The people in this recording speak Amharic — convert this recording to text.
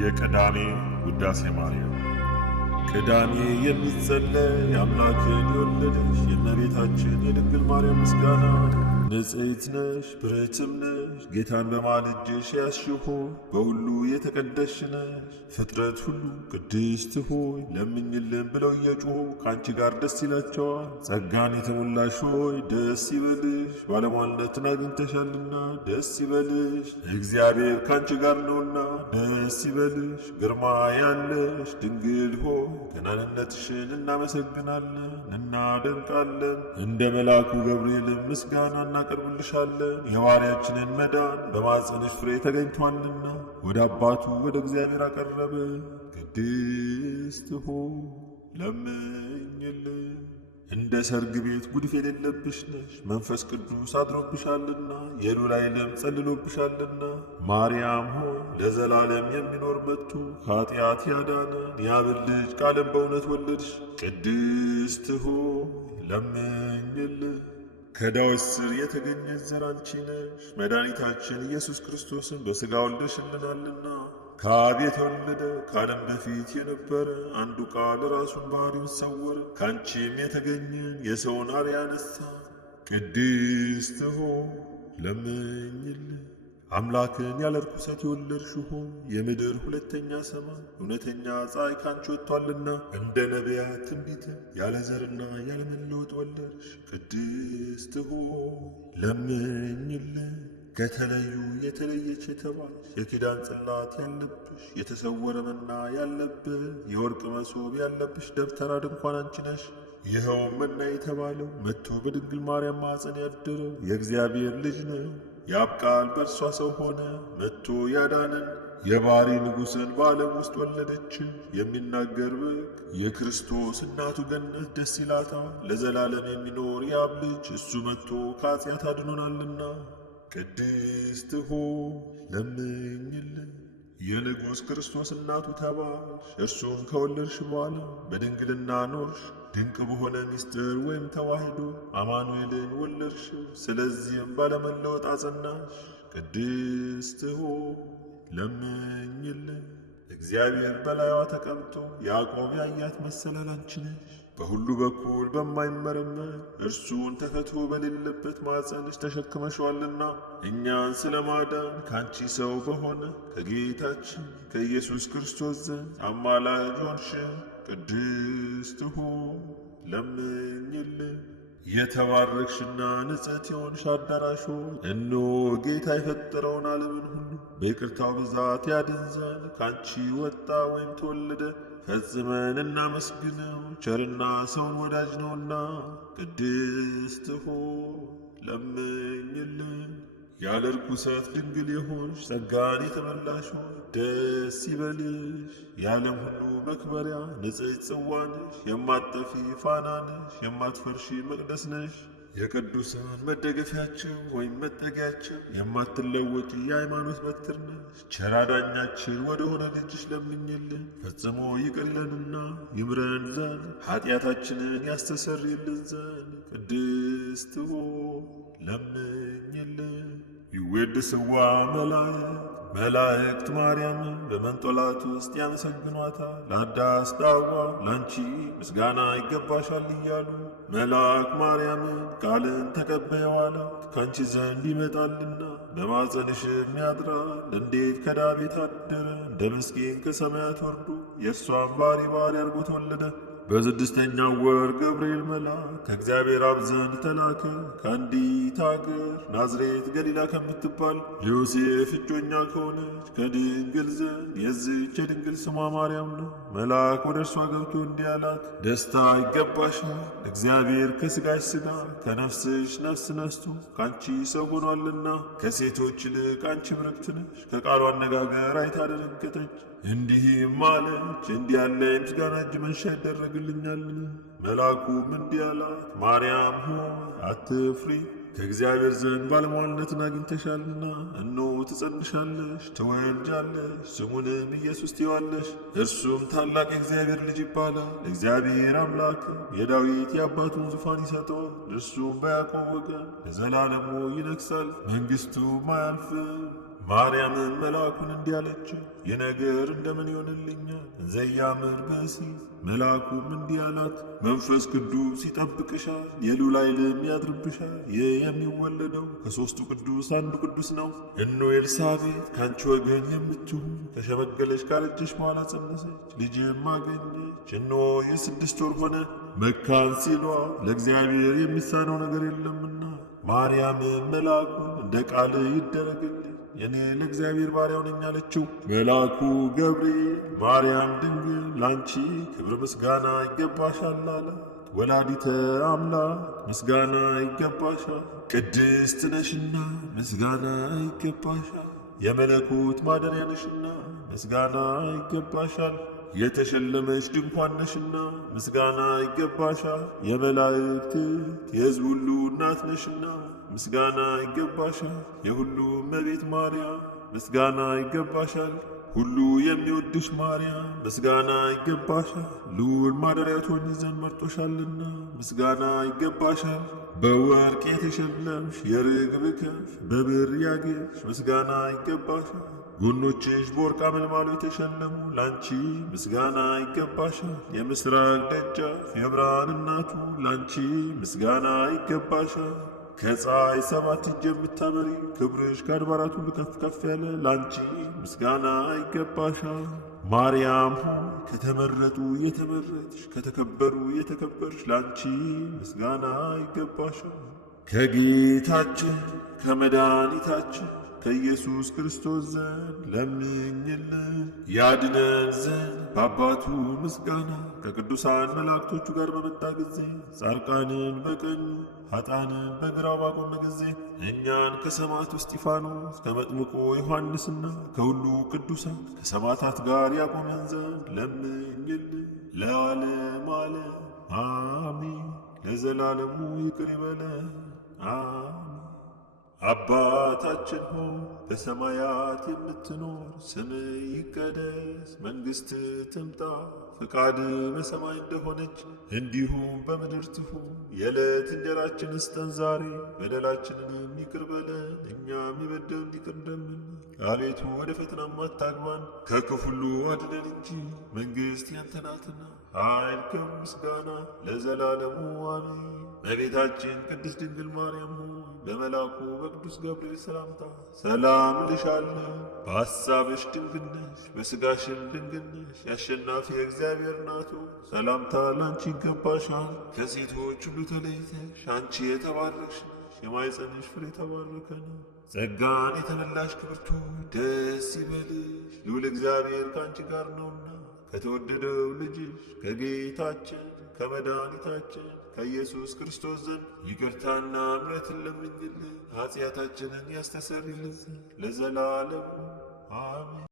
የቅዳሜ ውዳሴ ማርያም። ቅዳሜ የሚጸለይ አምላክን የወለደች የእመቤታችን የድንግል ማርያም ምስጋና። ንጽሕት ነሽ ብርህትም ነሽ ጌታን በማልጅሽ ያስሽሆ በሁሉ የተቀደስሽ ነሽ። ፍጥረት ሁሉ ቅድስት ሆይ ለምኝልን ብለው እየጮኹ ከአንቺ ጋር ደስ ይላቸዋል። ጸጋን የተሞላሽ ሆይ ደስ ይበልሽ፣ ባለሟልነትን አግኝተሻልና ደስ ይበልሽ። እግዚአብሔር ከአንቺ ጋር ነውና ደስ ይበልሽ። ግርማ ያለሽ ድንግል ሆይ ገናንነትሽን እናመሰግናለን እናደንቃለን። እንደ መልአኩ ገብርኤል ምስጋና እናቀርብልሻለን። የባሪያችንን መዳን በማኅፀንሽ ፍሬ ተገኝቷልና ወደ አባቱ ወደ እግዚአብሔር አቀረበ። ቅድስት ሆይ ለምኝልን። እንደ ሰርግ ቤት ጉድፍ የሌለብሽ ነሽ፣ መንፈስ ቅዱስ አድሮብሻልና የልዑል ኃይልም ጸልሎብሻልና። ማርያም ሆይ ለዘላለም የሚኖር መጥቶ ከኃጢአት ያዳነን የአብን ልጅ ቃልን በእውነት ወለድሽ። ቅድስት ሆይ ለምኝልን። ከዳዊት ስር የተገኘች ዘር አንቺ ነሽ፣ መድኃኒታችን ኢየሱስ ክርስቶስን በሥጋ ወልደሽልናልና። ከአብ የተወለደ ከዓለም በፊት የነበረ አንዱ ቃል ራሱን ባሕሪውን ሰወረ፣ ከአንቺም የተገኘን የሰውን አርአያ ነሣ። ቅድስት ሆይ ለምኝልን። አምላክን ያለ ርኩሰት የወለድሽ ሆይ የምድር ሁለተኛ ሰማይ እውነተኛ ፀሐይ ካንቺ ወጥቷልና እንደ ነቢያት ትንቢትን ያለ ዘርና ያለ መለወጥ ወለድሽ። ቅድስት ሆይ ለምኝልን። ከተለዩ የተለየች የተባልሽ የኪዳን ጽላት ያለብሽ የተሰወረ መና ያለብሽ የወርቅ መሶብ ያለብሽ ደብተራ ድንኳን አንቺ ነሽ። ይኸውም መና የተባለው መጥቶ በድንግል ማርያም ማኅፀን ያደረው የእግዚአብሔር ልጅ ነው። የአብ ቃል በእርሷ ሰው ሆነ መጥቶ ያዳነን። የባሕሪ ንጉሥን በዓለም ውስጥ ወለደች። የሚናገር በግ የክርስቶስ እናቱ ገነት ደስ ይላታል። ለዘላለም የሚኖር የአብ ልጅ እሱ መጥቶ ከኃጢአት አድኖናልና። ቅድስት ሆይ ለምኝልን። የንጉሥ ክርስቶስ እናቱ ተባልሽ፣ እርሱም ከወለድሽ በኋላ በድንግልና ኖርሽ። ድንቅ በሆነ ምስጢር ወይም ተዋሕዶ አማኑኤልን ወለድሽ። ስለዚህም ባለመለወጥ አጸናሽ። ቅድስት ሆይ ለምኝልን። እግዚአብሔር በላይዋ ተቀምጦ ያዕቆብ ያያት መሰላል አንቺ ነሽ። በሁሉ በኩል በማይመረመር እርሱን ተፈትሖ በሌለበት ማኅፀንሽ ተሸክመሽዋልና እኛን ስለ ማዳን ከአንቺ ሰው በሆነ ከጌታችን ከኢየሱስ ክርስቶስ ዘንድ አማላጅ ሆንሽ። ቅድስት ሆይ ለምኝልን። የተባረክሽና ንጽሕት የሆንሽ አዳራሽ ሆይ እነሆ ጌታ የፈጠረውን ዓለምን ሁሉ በይቅርታው ብዛት ያድን ዘንድ ከአንቺ ወጣ ወይም ተወለደ። ፈጽመን እናመስግነው፣ ቸርና ሰውን ወዳጅ ነውና። ቅድስት ሆይ ለምኝልን። ያለ ርኩሰት ድንግል የሆንሽ ጸጋን የተመላሽ ሆይ ደስ ይበልሽ። የዓለም ሁሉ መክበሪያ ንጽሕት ጽዋ ነሽ። የማትጠፊ ፋና ነሽ፣ የማትፈርሺ መቅደስ ነሽ። የቅዱሳን መደገፊያቸው ወይም መጠጊያቸው የማትለወጪ የሃይማኖት በትር ነሽ። ቸር አዳኛችን ወደ ሆነ ልጅሽ ለምኝልን። ፈጽሞ ይቅርለንና ይምረን ዘንድ ኃጢአታችንን ያስተሰርይልን ዘንድ። ቅድስት ሆይ ለምኝልን። ይዌድስዋ መላእክት ማርያምን በመንጦላዕት ውስጥ ያመሰግኗታል። ለአዳስ ዳዋ ላንቺ ምስጋና ይገባሻል እያሉ መልአክ ማርያምን ቃልን ተቀበየዋላት። ካንቺ ዘንድ ይመጣልና በማኅፀንሽም ያድራል። እንዴት ከዳዊት አደረ እንደ ምስኪን ከሰማያት ወርዶ የእርሷን ባሕሪ አድርጎ ተወለደ። በስድስተኛው ወር ገብርኤል መልአክ ከእግዚአብሔር አብ ዘንድ ተላከ። ከአንዲት አገር ናዝሬት ገሊላ ከምትባል ዮሴፍ እጮኛ ከሆነች ከድንግል ዘንድ የዚህች የድንግል ስሟ ማርያም ነው። መልአክ ወደ እርሷ ገብቶ እንዲህ አላት፣ ደስታ ይገባሻል፣ እግዚአብሔር ከሥጋሽ ሥጋ ከነፍስሽ ነፍስ ነስቶ ከአንቺ ሰው ሆኗልና። ከሴቶች ይልቅ አንቺ ብርክት ነሽ። ከቃሉ አነጋገር አይታ ደነገጠች፣ እንዲህም አለች፣ እንዲህ ያለ የምስጋና እጅ መንሻ ይደረግልኛልን? መልአኩም እንዲህ አላት፣ ማርያም ሆይ አትፍሪ፣ ከእግዚአብሔር ዘንድ ባለሟልነትን አግኝተሻልና። እነሆ ትጸንሻለሽ፣ ትወልጃለሽ፣ ስሙንም ኢየሱስ ትዪዋለሽ። እርሱም ታላቅ የእግዚአብሔር ልጅ ይባላል። እግዚአብሔር አምላክ የዳዊት የአባቱን ዙፋን ይሰጠዋል። እርሱም በያዕቆብ ወገን ለዘላለሙ ይነግሣል፣ መንግሥቱም አያልፍም። ማርያምን መልአኩን እንዲህ አለችው፣ ይህ ነገር እንደምን ይሆንልኛል? ዘያምር ብእሲ። መልአኩም እንዲህ አላት፣ መንፈስ ቅዱስ ይጠብቅሻል፣ የልዑል ኃይልም ያድርብሻል። ይህ የሚወለደው ከሦስቱ ቅዱስ አንዱ ቅዱስ ነው። እነሆ ኤልሳቤጥ ከአንቺ ወገን የምትሆን ከሸመገለች ካረጀች በኋላ ጸነሰች፣ ልጅም አገኘች። እነሆ የ6 ወር ሆነ። መካን ሲሏ ለእግዚአብሔር የሚሳነው ነገር የለምና። ማርያምም መልአኩን እንደ ቃል ይደረግልኝ፣ እኔ ለእግዚአብሔር ባሪያው ነኝ አለችው። መልአኩ ገብርኤል ማርያም ድንግል ላንቺ ክብር ምስጋና ይገባሻል አላት። ወላዲተ አምላክ ምስጋና ይገባሻል፣ ቅድስት ነሽና ምስጋና ይገባሻል። የመለኮት ማደሪያ ነሽና ምስጋና ይገባሻል። የተሸለመች ድንኳን ነሽና ምስጋና ይገባሻል። የመላእክት የሕዝብ ሁሉ እናት ነሽና ምስጋና ይገባሻል። የሁሉ እመቤት ማርያም ምስጋና ይገባሻል። ሁሉ የሚወድሽ ማርያም ምስጋና ይገባሻል። ልዑል ማደሪያ ትሆኚ ዘንድ መርጦሻልና ምስጋና ይገባሻል። በወርቅ የተሸለምሽ የርግብ ክንፍ በብር ያጌጥሽ ምስጋና ይገባሻል። ጎኖችሽ በወርቅ አመልማሎ የተሸለሙ ላንቺ ምስጋና ይገባሻል። የምስራቅ ደጃፍ የብርሃን እናቱ ላንቺ ምስጋና ይገባሻል። ከፀሐይ 7 እጅ የምታበሪ ክብርሽ ከአድባራት ሁሉ ከፍ ከፍ ያለ ላንቺ ምስጋና ይገባሻል። ማርያም ሆይ ከተመረጡ የተመረጥሽ ከተከበሩ የተከበርሽ ላንቺ ምስጋና ይገባሻል። ከጌታችን ከመድኃኒታችን ከኢየሱስ ክርስቶስ ዘንድ ለምኝልን ያድነን ዘንድ በአባቱ ምስጋና ከቅዱሳን መላእክቶቹ ጋር በመጣ ጊዜ ጻድቃንን በቀኙ ኃጥአንን በግራው ባቆመ ጊዜ እኛን ከሰማዕቱ እስጢፋኖስ ከመጥምቁ ዮሐንስና ከሁሉ ቅዱሳን ከሰማዕታት ጋር ያቆመን ዘንድ ለምኝልን። ለዓለም ዓለም አሜን። ለዘላለሙ ይቅር ይበለን አሜን። አባታችን ሆይ በሰማያት የምትኖር፣ ስምህ ይቀደስ፣ መንግሥትህ ትምጣ፣ ፈቃድህ በሰማይ እንደሆነች እንዲሁም በምድር ትሁን። የዕለት እንጀራችንን ስጠን ዛሬ፣ በደላችንንም ይቅር በለን እኛም የበደሉንን ይቅር እንደምንል። አቤቱ ወደ ፈተናም አታግባን፣ ከክፉ ሁሉ አድነን እንጂ መንግሥት ያንተ ናትና፣ ኃይል፣ ክብር፣ ምስጋና ለዘላለሙ አሜን። እመቤታችን ቅድስት ድንግል ማርያም ሆይ በመልአኩ በቅዱስ ገብርኤል ሰላምታ ሰላም እልሻለሁ። በሐሳብሽ ድንግል ነሽ፣ በሥጋሽም ድንግል ነሽ። የአሸናፊ እግዚአብሔር እናቱ ሰላምታ ላንቺ ይገባሻል። ከሴቶች ሁሉ ተለይተሽ አንቺ የተባረክሽ ነሽ፣ የማኅፀንሽ ፍሬ የተባረከ ነው። ጸጋን የተመላሽ ክብርት ሆይ ደስ ይበልሽ፣ ልዑል እግዚአብሔር ከአንቺ ጋር ነውና ከተወደደው ልጅሽ ከጌታችን ከመድኃኒታችን ከኢየሱስ ክርስቶስ ዘንድ ይቅርታና ምሕረትን ለምኝልን ኃጢአታችንን ያስተሰርይልን ለዘላለሙ አሜን።